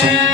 Hare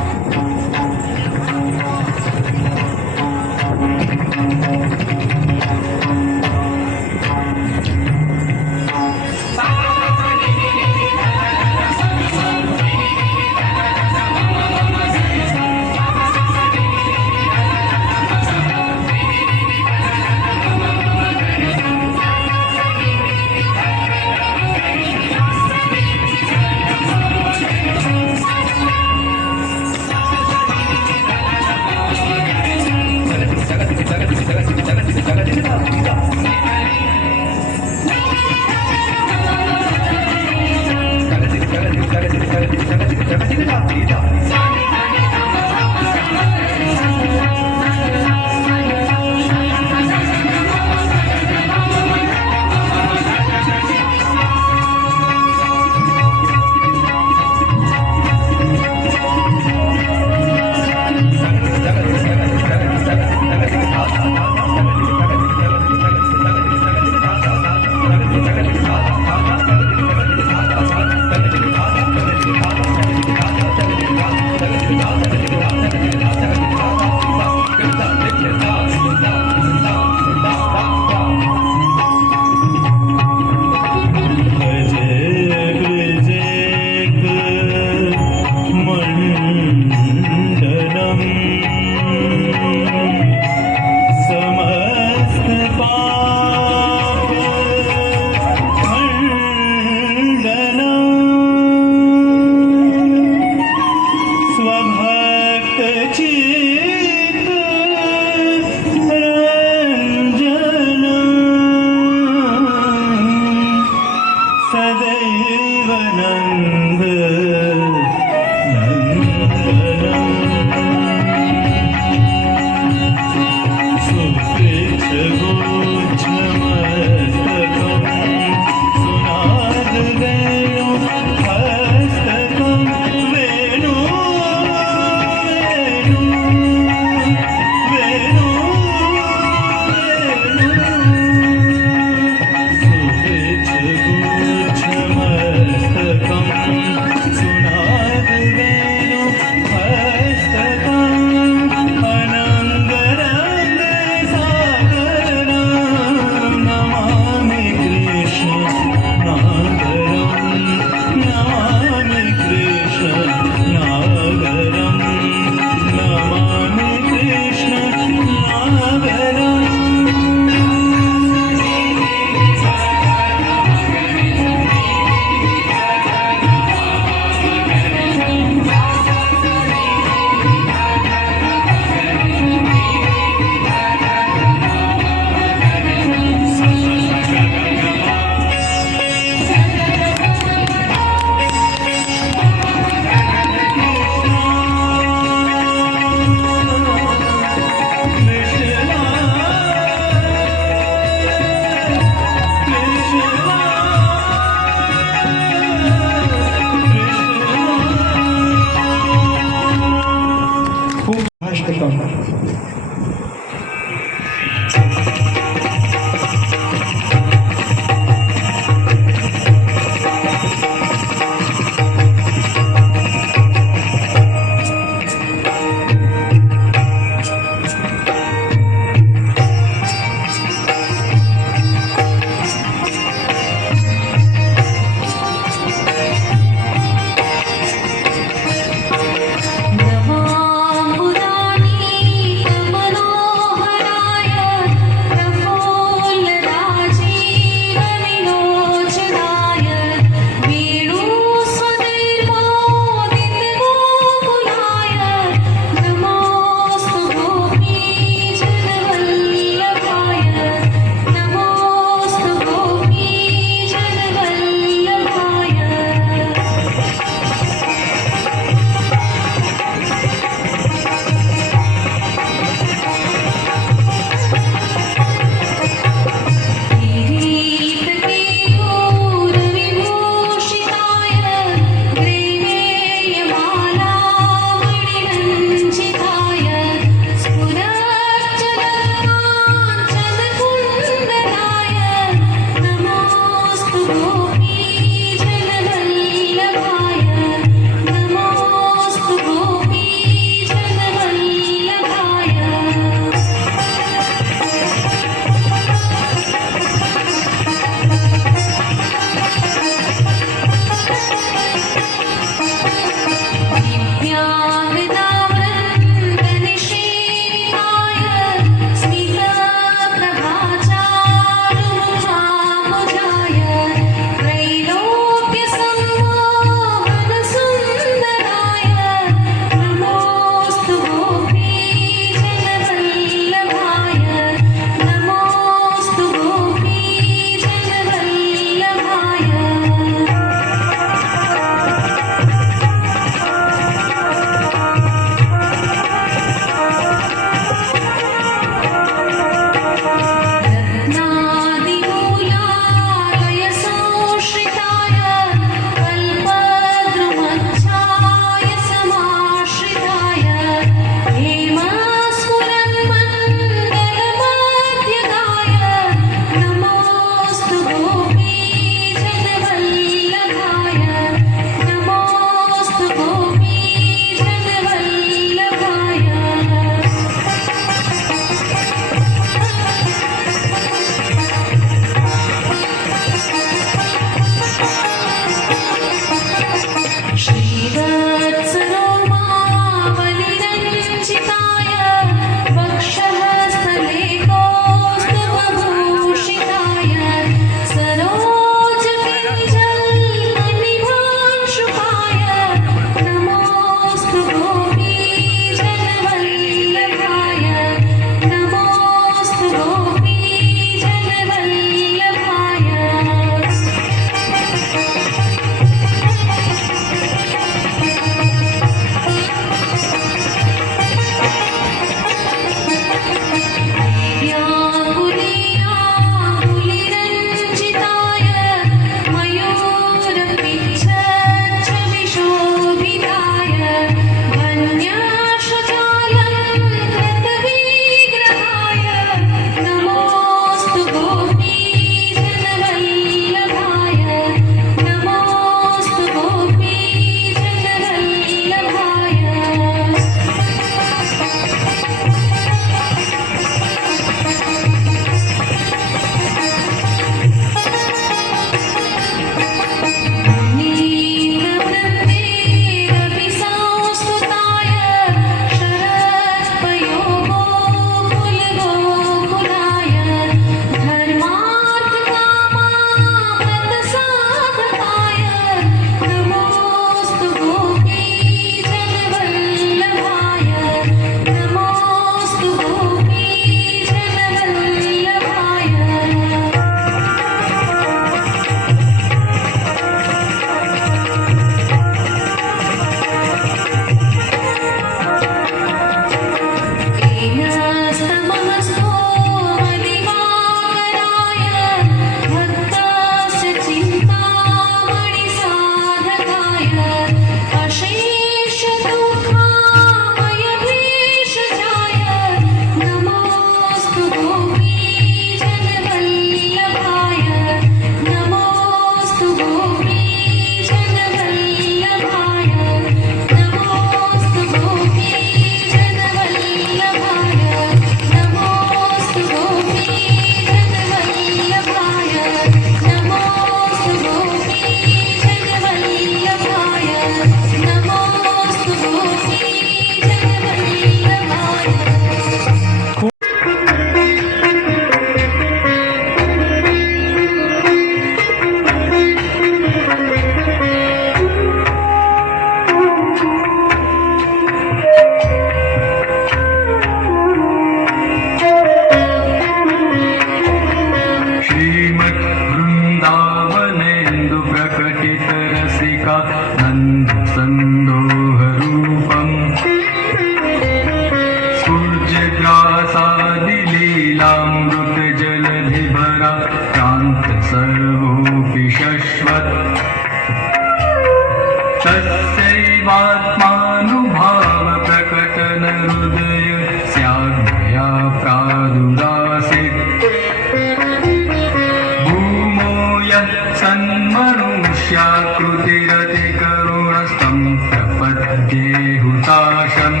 सन्मनुष्याकृतिरति करुणस्तं प्रपद्ये हुताशम्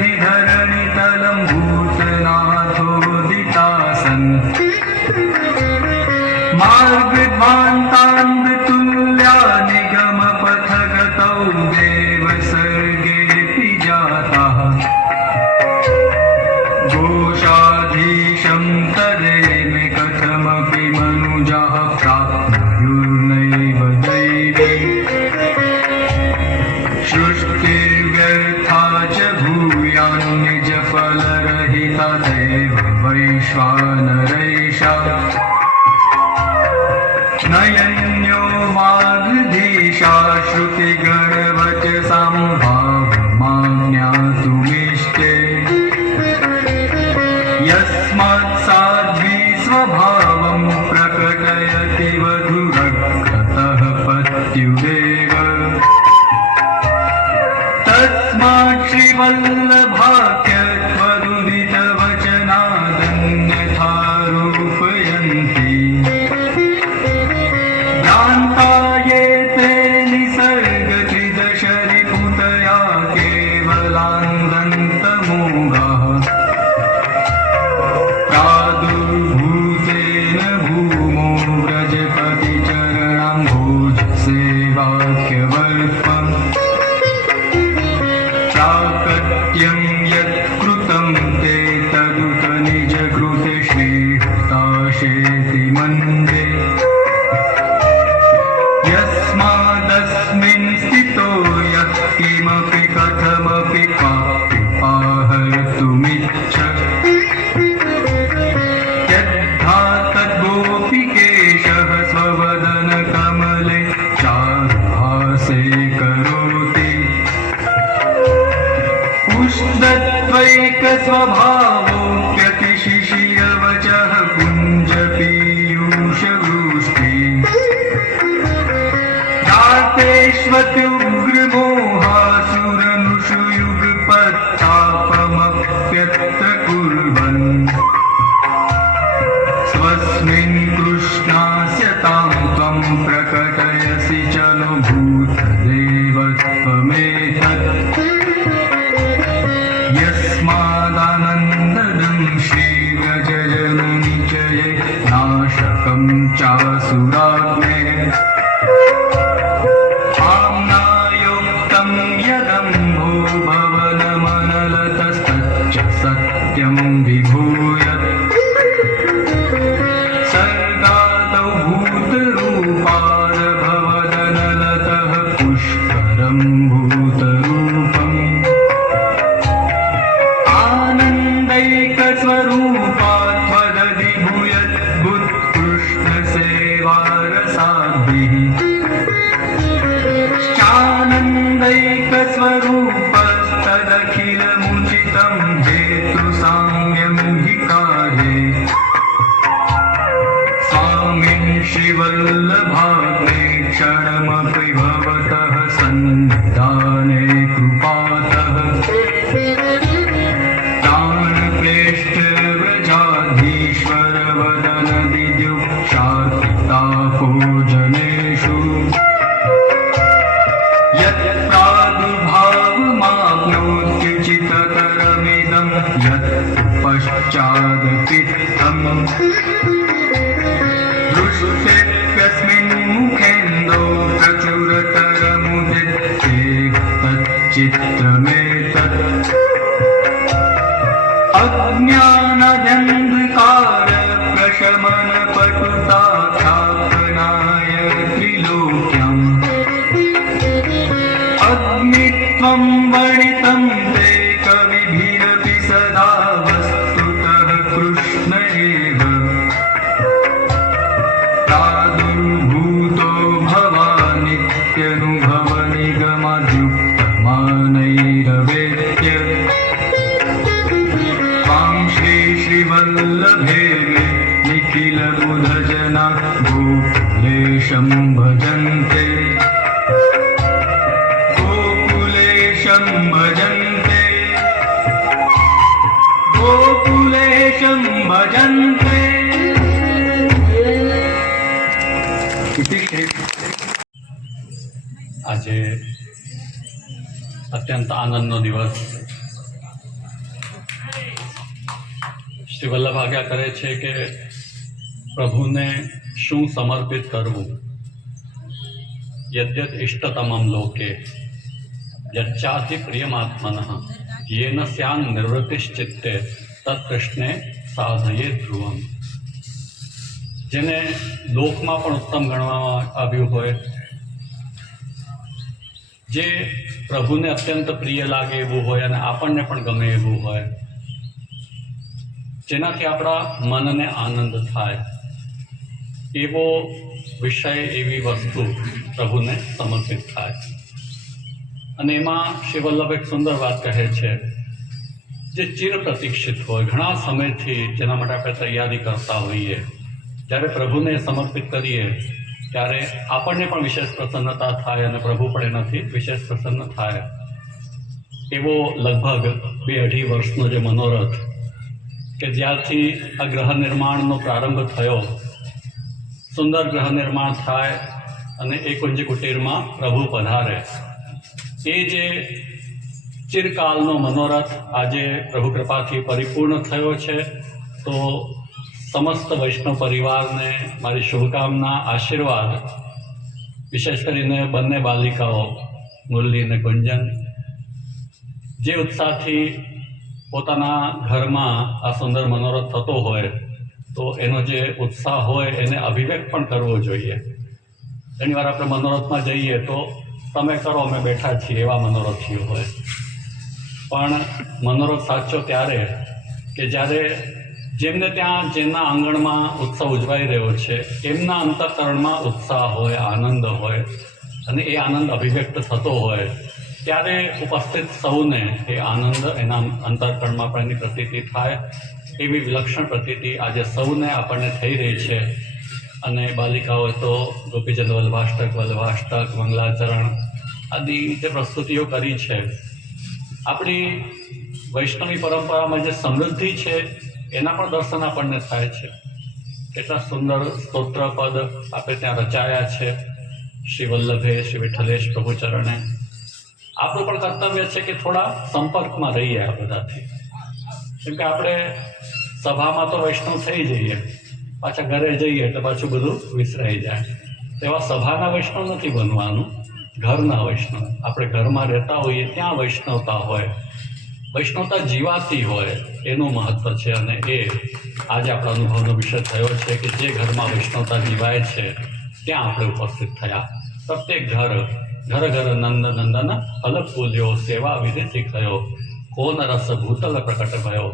नाभिर्भूयाद्भवाश्चेदधिधरणितलं भूतनाथोदितासन् मार्गध्वान्तान्धतुल्या निगमपथगतौ देवसर्गेऽपि जाताः घोषाधीशं तदेमे कथमपि मनुजाः प्राप्नुर्नैव दैवी सृष्टिर्व्यर्था च भूयान्निजफलरहिता देव वैश्वानरैषा नयन्यो वाग्धीशा श्रुतिगणवचसां भावमाज्ञातुमीष्टे यस्मात् साध्वी स्वभावं प्रकटयति वधूरग्रतः पत्युरेव तस्मात् श्रीवल्लभाख्यत्वदुदितवचनादन्यथा रूपयन्ति भ्रान्ता ये ते निसर्गत्रिदशरिपुतया केवलान्दन्तमोगाः प्रादुर्भूतेन भूमो व्रजपतिचरणाम्भोजसेवाख्यवर्त्मम् प्राकट्यं यत्कृतं ते तदुत निजकृते श्रीहताशेति मन्ये यस्मादस्मिन् स्थितो यः किमपि कथमपि पाहर्तुमिच्छत् यद्धा तद्गोपिकेशः स्ववदनकमले चारुहासे करोति उष्णत्वैकस्वभावोऽप्यतिशिशिरवचः कुञ्जपीयूषवृष्टि दातेष्वत्युग्रमोहासुरनुषु युगपत्तापमप्यत्र कुर्वन् स्वस्मिन् कृष्णास्य तां त्वं प्रकटयसि च नो भूतदेवत्वमेतत् यस्मादानन्ददं श्रीव्रजजननिचये नाशकं चासुराग्नेः आम्नायोक्तं यदम्भो भवनमनलतस्तच्च सत्यं विभूयत् सर्गादौ भूतरूपादभवदनलतः पुष्करं भूतरूपम् आनन्दैकस्वरूपात्वदधिभूयद्बुत्कृष्णसेवारसाद्भिः चानन्दैकस्वरूपस्तदखिलमुचितं हेतुसाम्यं हि कार्ये स्वामिन् श्रीवल्लभाग्ने क्षणमपि भवतः सन्निधाने कृपातः प्राणप्रेष्ठव्रजाधीश्वर वदनदिद्युक्षार्पितापो जनेषु यत्प्रादुर्भावमाप्नोत्युचिततरमिदं यत् पश्चादपित्थम् दृष्टेऽप्यस्मिन्मुखेन्दौ प्रचुरतरमुदिते तच्चित्रमेतत् अज्ञानदन्धकार प्रशमनपटुता ख्यापनाय त्रिलोक्यम् अग्नित्वं वर्णितं ते कविभिरपि सदा वस्तुतः कृष्ण एव प्रादुर्भूतो भवानित्यनुभवनिगमद्युक्तमानैरवेत्य श्रीवल्लभे निखिलबुधजना गोकुलेशं भजन्ते गोकुलेशं भजन्ते गोकुलेशं इति श्री આજે અત્યંત આનંદનો દિવસ. શ્રી વલ્લભ આજ્ઞા કરે છે કે પ્રભુને શું સમર્પિત કરવું. યદ્યત ઇષ્ટતમમ લોકે યચ્ચાતિ પ્રિયમાત્મનઃ યેન સ્યાન નિવૃત્તિશ્ચિત્તે તત્કૃષ્ણે સાધયે ધ્રુવમ. જેને લોકમાં પણ ઉત્તમ ગણવામાં આવ્યું હોય, જે પ્રભુને અત્યંત પ્રિય લાગે એવું હોય અને આપણને પણ ગમે એવું હોય, જેનાથી આપણા મનને આનંદ થાય, એવો વિષય, એવી વસ્તુ પ્રભુને સમર્પિત થાય. અને એમાં શ્રી વલ્લભ એક સુંદર વાત કહે છે, જે ચિર પ્રતીક્ષિત હોય, ઘણા સમયથી જેના માટે આપણે તૈયારી કરતા હોઈએ, જ્યારે પ્રભુને સમર્પિત કરીએ ત્યારે આપણને પણ વિશેષ પ્રસન્નતા થાય અને પ્રભુ પણ એનાથી વિશેષ પ્રસન્ન થાય. એવો લગભગ 2-2.5 વર્ષનો જે મનોરથ, કે જ્યારથી આ ગ્રહ નિર્માણનો પ્રારંભ થયો, સુંદર ગ્રહ નિર્માણ થાય અને એ કુંજ કુટીરમાં પ્રભુ પધારે, એ જે ચિરકાલનો મનોરથ આજે પ્રભુ કૃપાથી પરિપૂર્ણ થયો છે. તો સમસ્ત વૈષ્ણવ પરિવારને મારી શુભકામના, આશીર્વાદ. વિશેષ કરીને બંને બાલિકાઓ મુરલી અને ગુંજન, જે ઉત્સાહથી પોતાના ઘરમાં આ સુંદર મનોરથ થતો હોય, તો એનો જે ઉત્સાહ હોય એને અભિવ્યક્ત પણ કરવો જોઈએ. ઘણીવાર આપણે મનોરથમાં જઈએ તો તમે કરો અમે બેઠા છીએ એવા મનોરથીઓ હોય, પણ મનોરથ સાચો ત્યારે કે જ્યારે જેમને ત્યાં જેમના આંગણમાં ઉત્સવ ઉજવાઈ રહ્યો છે, એમના અંતઃકરણમાં ઉત્સાહ હોય, આનંદ હોય, અને એ આનંદ અભિવ્યક્ત થતો હોય, ત્યારે ઉપસ્થિત સૌને એ આનંદ એના અંતઃકરણમાં પણ એની પ્રતીતિ થાય. એવી વિલક્ષણ પ્રતીતિ આજે સૌને આપણને થઈ રહી છે. અને બાલિકાઓ તો ગોપીચંદ વલ્લભાષ્ટક, મંગલાચરણ આદિ જે પ્રસ્તુતિઓ કરી છે, આપણી વૈષ્ણવી પરંપરામાં જે સમૃદ્ધિ છે એના પણ દર્શન આપણને થાય છે. કેટલા સુંદર સ્તોત્ર પદ આપણે ત્યાં રચાયા છે, શ્રી વલ્લભે, શ્રી વિઠ્ઠલેશ પ્રભુચરણે. આપણું પણ કર્તવ્ય છે કે થોડા સંપર્કમાં રહીએ આ બધાથી, કેમ કે આપણે સભામાં તો વૈષ્ણવ થઈ જઈએ, પાછા ઘરે જઈએ એટલે પાછું બધું વિસરાઈ જાય. તેવા સભાના વૈષ્ણવ નથી બનવાનું, ઘરના વૈષ્ણવ. આપણે ઘરમાં રહેતા હોઈએ ત્યાં વૈષ્ણવતા હોય, વૈષ્ણવતા જીવાતી હોય, એનું મહત્વ છે. અને એ આજે આપણા અનુભવનો વિષય થયો છે કે જે ઘરમાં વૈષ્ણવતા જીવાય છે ત્યાં આપણે ઉપસ્થિત થયા. પ્રત્યેક ઘર નંદ નંદન ફલ પૂજ્યો, સેવા વિધિ શીખયો, કોન રસ ભૂતલ પ્રકટ ભયો.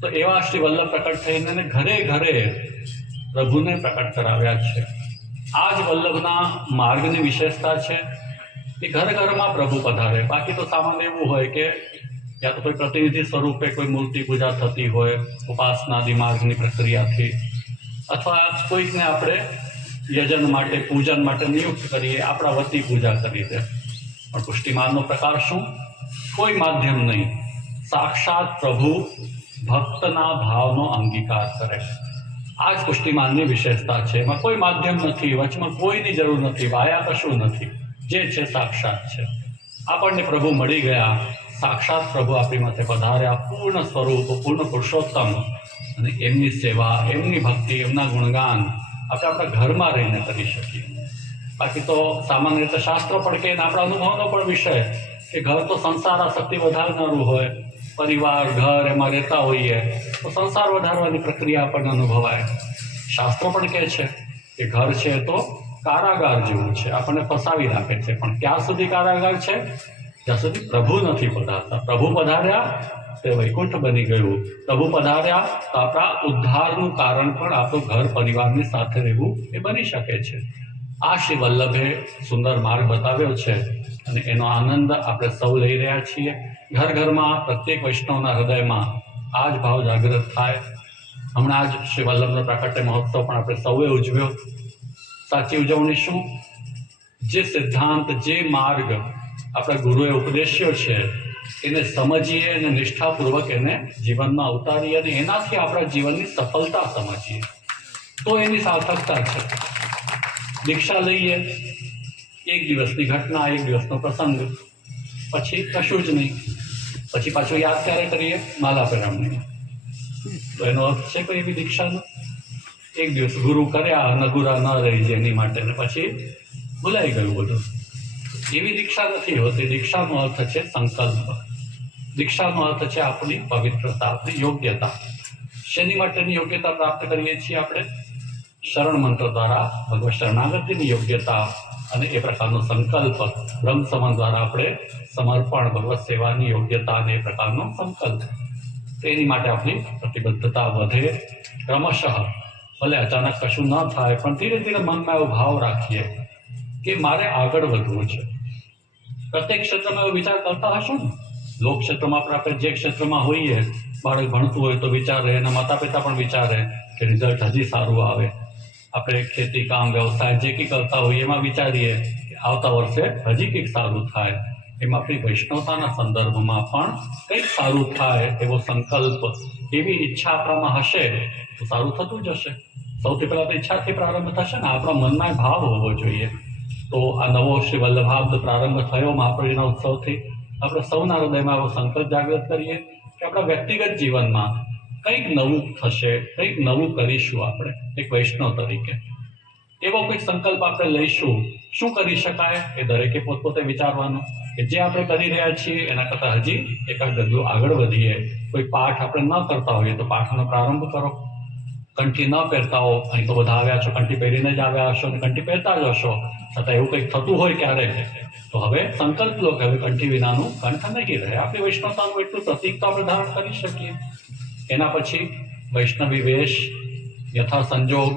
તો એવા શ્રી વલ્લભ પ્રકટ થઈને ઘરે ઘરે પ્રભુને પ્રકટ કરાવ્યા છે. આ જ વલ્લભના માર્ગની વિશેષતા છે કે ઘર ઘરમાં પ્રભુ પધારે. બાકી તો સામાન્ય એવું હોય કે યા તો કોઈ પ્રતિનિધિ સ્વરૂપે કોઈ મૂર્તિ પૂજા થતી હોય ઉપાસનાદી માર્ગની પ્રક્રિયાથી, અથવા કોઈકને આપણે યજન માટે, પૂજન માટે નિયુક્ત કરીએ, આપણા વતી પૂજા કરી દે. પણ પુષ્ટિમાનનો પ્રકાર શું? કોઈ માધ્યમ નહીં, સાક્ષાત પ્રભુ ભક્તના ભાવનો અંગીકાર કરે. આ જ પુષ્ટિમાનની વિશેષતા છે. એમાં કોઈ માધ્યમ નથી, વચમાં કોઈની જરૂર નથી, વાયા કશું નથી. જે છે સાક્ષાત છે. આપણને પ્રભુ મળી ગયા, સાક્ષાત પ્રભુ આપણી માથે પધાર્યા, પૂર્ણ સ્વરૂપ, પૂર્ણ પુરુષોત્તમ. અને એમની સેવા, એમની ભક્તિ, એમના ગુણગાન આપણે આપણા ઘરમાં રહીને કરી શકીએ. બાકી તો સામાન્ય રીતે શાસ્ત્ર પણ કે આપણા અનુભવનો પણ વિષય કે ઘર તો સંસાર આસક્તિ વધારનારું હોય, પરિવાર, ઘર એમાં રહેતા હોઈએ તો સંસાર વધારવાની પ્રક્રિયા આપણને અનુભવાય. શાસ્ત્ર પણ કહે છે કે ઘર છે તો કારાગાર જેવું છે, આપણને ફસાવી રાખે છે. પણ ક્યાં સુધી કારાગાર છે? જ્યાં સુધી પ્રભુ નથી પધારતા. પ્રભુ પધાર્યા તે વૈકુંઠ બની ગયું. પ્રભુ પધાર્યા તો આપણા ઉદ્ધારનું કારણ પણ આપણું ઘર પરિવારની સાથે રહેવું એ બની શકે છે. આ શ્રી વલ્લભે સુંદર માર્ગ બતાવ્યો છે અને એનો આનંદ આપણે સૌ લઈ રહ્યા છીએ. ઘર ઘરમાં પ્રત્યેક વૈષ્ણવના હૃદયમાં આ જ ભાવ જાગૃત થાય. હમણાં જ શ્રી વલ્લભનો પ્રાકટ્ય મહોત્સવ પણ આપણે સૌએ ઉજવ્યો. સાચી ઉજવણી શું? જે સિદ્ધાંત, જે માર્ગ આપણા ગુરુએ ઉપદેશ્યો છે એને સમજીએ અને નિષ્ઠાપૂર્વક એને જીવનમાં ઉતારીએ અને એનાથી આપણા જીવનની સફળતા સમજીએ તો એની સાર્થકતા છે. દીક્ષા લઈએ, એક દિવસની ઘટના, એક દિવસનો પ્રસંગ, પછી કશું જ નહીં. પછી પાછું યાદ ક્યારે કરીએ? માલા પેરામણી. તો એનો અર્થ છે કોઈ એવી દીક્ષાનો? એક દિવસ ગુરુ કર્યા અને ગુરા ન રહી જાય એની માટે, ને પછી ભૂલાઈ ગયું બધું. એવી દીક્ષા નથી હોતી. દીક્ષાનો અર્થ છે સંકલ્પ. દીક્ષાનો અર્થ છે આપણી પવિત્રતા, આપણી યોગ્યતા. શેની માટેની યોગ્યતા પ્રાપ્ત કરીએ છીએ આપણે? શરણ મંત્ર દ્વારા ભગવત શરણાગતિની યોગ્યતા અને એ પ્રકારનો સંકલ્પ. બ્રહ્મ સમાન દ્વારા આપણે સમર્પણ, ભગવત સેવાની યોગ્યતા અને એ પ્રકારનો સંકલ્પ. તો એની માટે આપણી પ્રતિબદ્ધતા વધે. ક્રમશઃ ભલે અચાનક કશું ન થાય, પણ ધીરે ધીરે મનમાં એવો ભાવ રાખીએ કે મારે આગળ વધવું છે. પ્રત્યેક ક્ષેત્રમાં એવો વિચાર કરતા હશો ને? લોક ક્ષેત્રમાં આપણે જે ક્ષેત્રમાં હોઈએ, બાળક ભણતું હોય તો વિચારે, એના માતા પિતા પણ વિચારે કે રિઝલ્ટ હજી સારું આવે. આપણે ખેતી, કામ, વ્યવસાય જે કંઈ કરતા હોઈએ એમાં વિચારીએ કે આવતા વર્ષે હજી કંઈક સારું થાય. એમ આપણી વૈષ્ણવતાના સંદર્ભમાં પણ કંઈક સારું થાય એવો સંકલ્પ, એવી ઈચ્છા આપણામાં હશે તો સારું થતું જ હશે. સૌથી પહેલાં તો ઈચ્છાથી પ્રારંભ થશે ને, આપણા મનમાં ભાવ હોવો જોઈએ. તો આ નવો શ્રી વલ્લભાબ્દ પ્રારંભ થયો મહાપરિનિર્વાણ ઉત્સવથી. આપણે સૌના હૃદયમાં એવો સંકલ્પ જાગૃત કરીએ કે આપણા વ્યક્તિગત જીવનમાં કંઈક નવું થશે, કંઈક નવું કરીશું આપણે એક વૈષ્ણવ તરીકે. એવો કંઈક સંકલ્પ આપણે લઈશું. શું કરી શકાય એ દરેકે પોતપોતે વિચારવાનું કે જે આપણે કરી રહ્યા છીએ એના કરતાં હજી એકાદ ડગલું આગળ વધીએ. કોઈ પાઠ આપણે ન કરતા હોઈએ તો પાઠનો પ્રારંભ કરો. કંઠી ન પહેરતા હો, અહીં તો બધા આવ્યા છો કંઠી પહેરીને જ આવ્યા હશો અને કંઠી પહેરતા જ હશો, છતાં એવું કંઈક થતું હોય ક્યારેક, તો હવે સંકલ્પ લો કે હવે કંઠી વિનાનું કંઠ નહીં રહે. આપણી વૈષ્ણવતાનું એટલું પ્રતીક તો આપણે ધારણ કરી શકીએ. એના પછી વૈષ્ણવી વેશ, યથા સંજોગ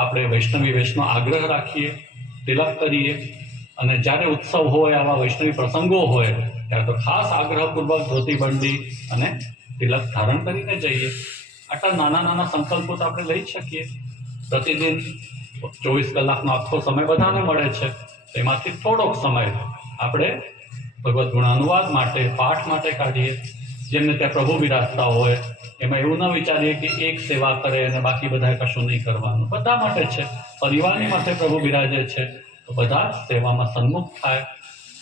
આપણે વૈષ્ણવી વેશનો આગ્રહ રાખીએ, તિલક કરીએ. અને જ્યારે ઉત્સવ હોય, આવા વૈષ્ણવી પ્રસંગો હોય, ત્યારે તો ખાસ આગ્રહપૂર્વક ધોતી બંડી અને તિલક ધારણ કરીને જઈએ. આટલા નાના નાના સંકલ્પો તો આપણે લઈ જ શકીએ. પ્રતિદિન 24 કલાકનો આખો સમય બધાને મળે છે, એમાંથી થોડોક સમય આપણે ભગવદ્ ગુણાનુવાદ માટે, પાઠ માટે કાઢીએ. જેમને ત્યાં પ્રભુ બિરાજતા હોય એમાં એવું ન વિચારીએ કે એક સેવા કરે અને બાકી બધાએ કશું નહીં કરવાનું. બધા માટે છે, પરિવારની માટે પ્રભુ બિરાજે છે, તો બધા જ સેવામાં સન્મુખ થાય.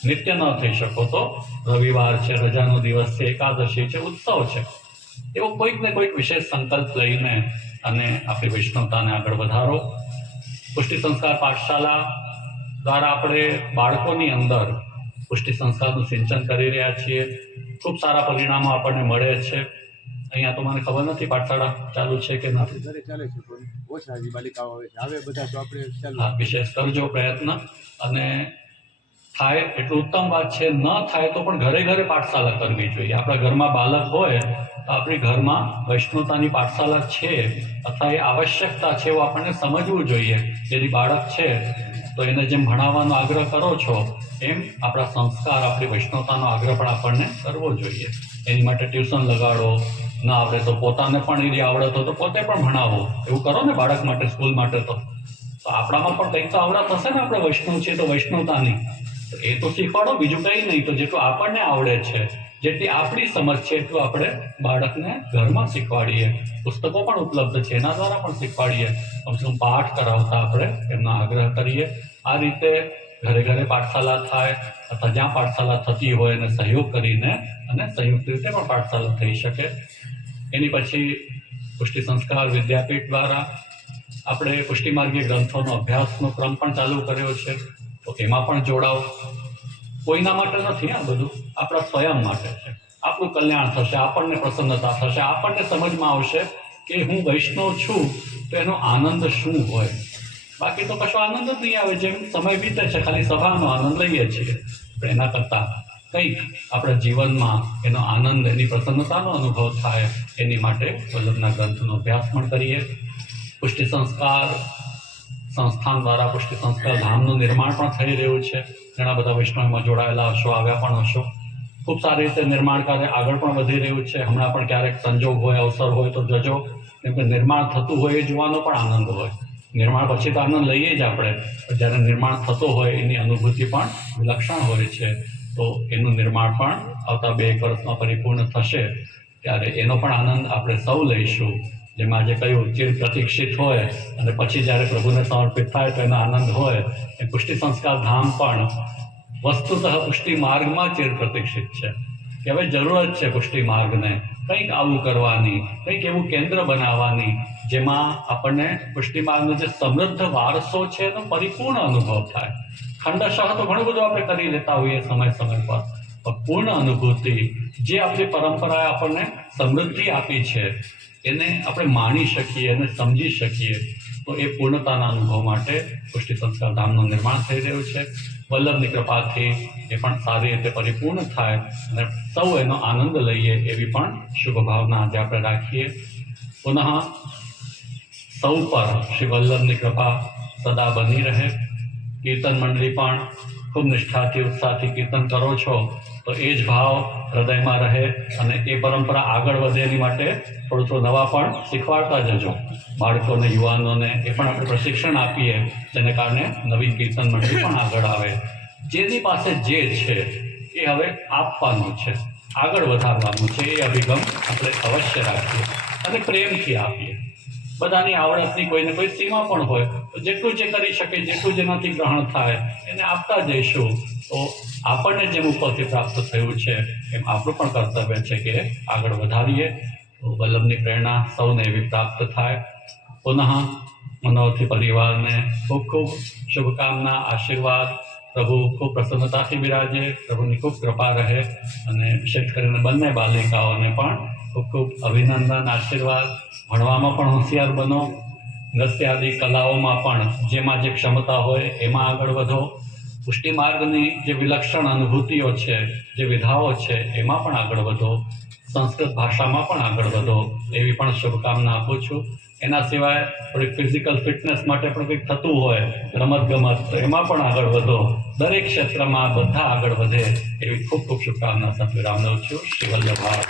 નિત્ય ન થઈ શકો તો રવિવાર છે, રજાનો દિવસ છે, એકાદશી છે, ઉત્સવ છે, એવો કોઈક ને કોઈક વિશેષ સંકલ્પ લઈને અને આપણી વૈષ્ણવતાને આગળ વધારો. પુષ્ટિ સંસ્કાર પાઠશાલા દ્વારા આપણે બાળકોની અંદર પુષ્ટિ સંસ્કારનું સિંચન કરી રહ્યા છીએ. ખૂબ સારા પરિણામો આપણને મળે છે. અહીંયા તો મને ખબર નથી પાઠશાળા ચાલુ છે કે નથી. ઘરે ચાલે છે, પણ ઓછા હજી બાલિકાઓ આવે છે. આવે બધા તો આપણે ચાલુ. હા, વિશેષ કરજો પ્રયત્ન. અને થાય એટલું ઉત્તમ વાત છે. ન થાય તો પણ ઘરે ઘરે પાઠશાળા કરવી જોઈએ. આપણા ઘરમાં બાળક હોય તો આપણી ઘરમાં વૈષ્ણવતાની પાઠશાળા છે અથવા એ આવશ્યકતા છે એવું આપણને સમજવું જોઈએ. જેથી બાળક છે તો એને જેમ ભણાવવાનો આગ્રહ કરો છો એમ આપણા સંસ્કાર, આપણી વૈષ્ણવતાનો આગ્રહ પણ આપણને કરવો જોઈએ. એની માટે ટ્યુશન લગાડો. ન આવડે તો પોતાને પણ એની આવડત હોય તો પોતે પણ ભણાવો. એવું કરો ને બાળક માટે, સ્કૂલ માટે. તો આપણામાં પણ કંઈક તો આવડત હશે ને. આપણે વૈષ્ણવ છીએ તો વૈષ્ણવતાની તો એ તો શીખવાડો. બીજું કંઈ નહીં. તો જેટલું આપણને આવડે છે, જેટલી આપણી સમજ છે, એટલું આપણે બાળકને ઘરમાં શીખવાડીએ. પુસ્તકો પણ ઉપલબ્ધ છે, એના દ્વારા પણ શીખવાડીએ. કમસે કમ પાઠ કરાવતા આપણે એમનો આગ્રહ કરીએ. આ રીતે ઘરે ઘરે પાઠશાળા થાય અથવા જ્યાં પાઠશાળા થતી હોય એને સહયોગ કરીને અને સંયુક્ત રીતે પણ પાઠશાળા થઈ શકે. એની પછી પુષ્ટિ સંસ્કાર વિદ્યાપીઠ દ્વારા આપણે પુષ્ટિમાર્ગીય ગ્રંથોનો અભ્યાસનો ક્રમ પણ ચાલુ કર્યો છે, તો એમાં પણ જોડાઓ. કોઈના માટે નથી, આ બધું આપણા સ્વયં માટે છે. આપણું કલ્યાણ થશે, આપણને પ્રસન્નતા થશે, આપણને સમજમાં આવશે કે હું વૈષ્ણવ છું તો એનો આનંદ શું હોય. બાકી તો કશો આનંદ જ નહીં આવે. જેમ સમય વીતે છે ખાલી સભાનો આનંદ લઈએ છીએ, પણ એના કરતાં કંઈક આપણા જીવનમાં એનો આનંદ, એની પ્રસન્નતાનો અનુભવ થાય એની માટે વલ્લભના ગ્રંથનો અભ્યાસ પણ કરીએ. પુષ્ટિ સંસ્કાર સંસ્થાન દ્વારા પુષ્ટિ સંસ્કાર ધામનું નિર્માણ પણ થઈ રહ્યું છે. ઘણા બધા વૈષ્ણવમાં જોડાયેલા હશો, આવ્યા પણ હશો. ખૂબ સારી રીતે નિર્માણ કાર્ય આગળ પણ વધી રહ્યું છે. હમણાં પણ ક્યારેક સંજોગ હોય, અવસર હોય તો જજો. કેમ કે નિર્માણ થતું હોય એ જોવાનો પણ આનંદ હોય. નિર્માણ પછી તો આનંદ લઈએ જ આપણે, પણ જ્યારે નિર્માણ થતો હોય એની અનુભૂતિ પણ વિલક્ષણ હોય છે. તો એનું નિર્માણ પણ આવતા 2 વર્ષમાં પરિપૂર્ણ થશે ત્યારે એનો પણ આનંદ આપણે સૌ લઈશું. જેમાં જે કહ્યું ચિર પ્રતીક્ષિત હોય અને પછી જ્યારે પ્રભુને સમર્પિત થાય તો એનો આનંદ હોય, એ પુષ્ટિ સંસ્કાર ધામ પણ વસ્તુતઃ પુષ્ટિ માર્ગમાં ચિર પ્રતીક્ષિત છે કે હવે જરૂરત છે પુષ્ટિ માર્ગને કંઈક આવું કરવાની, કંઈક એવું કેન્દ્ર બનાવવાની જેમાં આપણને પુષ્ટિ માર્ગનો જે સમૃદ્ધ વારસો છે એનો પરિપૂર્ણ અનુભવ થાય. ખંડશઃ તો ઘણું બધું આપણે કરી લેતા હોઈએ સમય સમય પર, પણ પૂર્ણ અનુભૂતિ જે આપણી પરંપરાએ આપણને સમૃદ્ધિ આપી છે એને આપણે માણી શકીએ અને સમજી શકીએ, તો એ પૂર્ણતાના અનુભવ માટે પુષ્ટિ સંસ્કાર ધામનું નિર્માણ થઈ રહ્યું છે. વલ્લભની કૃપાથી એ પણ સારી રીતે પરિપૂર્ણ થાય અને સૌ એનો આનંદ લઈએ એવી પણ શુભ ભાવના આજે આપણે રાખીએ. પુનઃ સૌ પર શ્રી વલ્લભની કૃપા સદા બની રહે. કીર્તન મંડળી પણ ખૂબ નિષ્ઠાથી ઉત્સાહથી કીર્તન કરો છો તો એ જ ભાવ હૃદયમાં રહે અને એ પરંપરા આગળ વધે એની માટે થોડું નવા પણ શીખવાડતા જજો બાળકોને, યુવાનોને. એ પણ આપણે પ્રશિક્ષણ આપીએ જેને કારણે નવી કીર્તન મંડળી પણ આગળ આવે. જેની પાસે જે છે એ હવે આપવાનું છે, આગળ વધારવાનું છે, એ અભિગમ આપણે અવશ્ય રાખીએ અને પ્રેમથી આપીએ. બધાની આવડતની કોઈને કોઈ સીમા પણ હોય તો જેટલું જે કરી શકે, જેટલું જેનાથી ગ્રહણ થાય એને આપતા જઈશું તો આપણને જેમ ઉપરથી પ્રાપ્ત થયું છે એમ આપણું પણ કર્તવ્ય છે કે આગળ વધારીએ. તો વલ્લભની પ્રેરણા સૌને એવી પ્રાપ્ત થાય. પુનઃ મનોરથી પરિવારને ખૂબ ખૂબ શુભકામના, આશીર્વાદ. પ્રભુ ખૂબ પ્રસન્નતાથી બિરાજે, પ્રભુની ખૂબ કૃપા રહે અને વિશેષ કરીને બંને બાલિકાઓને પણ ખૂબ ખૂબ અભિનંદન, આશીર્વાદ. ભણવામાં પણ હોશિયાર બનો, નૃત્ય આદિ કલાઓમાં પણ જેમાં જે ક્ષમતા હોય એમાં આગળ વધો. પુષ્ટિ માર્ગની જે વિલક્ષણ અનુભૂતિઓ છે, જે વિધાઓ છે એમાં પણ આગળ વધો. સંસ્કૃત ભાષામાં પણ આગળ વધો એવી પણ શુભકામના આપું છું. એના સિવાય થોડીક ફિઝિકલ ફિટનેસ માટે પણ કંઈક થતું હોય, રમતગમત, તો એમાં પણ આગળ વધો. દરેક ક્ષેત્રમાં બધા આગળ વધે એવી ખૂબ ખૂબ શુભકામના સાથે વિરામ લઉં છું. શ્રી વલ્લભ.